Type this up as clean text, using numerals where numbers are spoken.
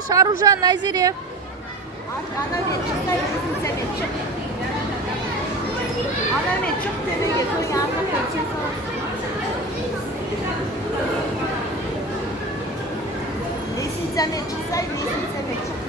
Алаш, Аружан, Айзере. Анамен шықса, есінсәмен шық. Анамен шық төбеге, соң артықпен сен саласың. Есінсәмен шықса, есінсәмен шық.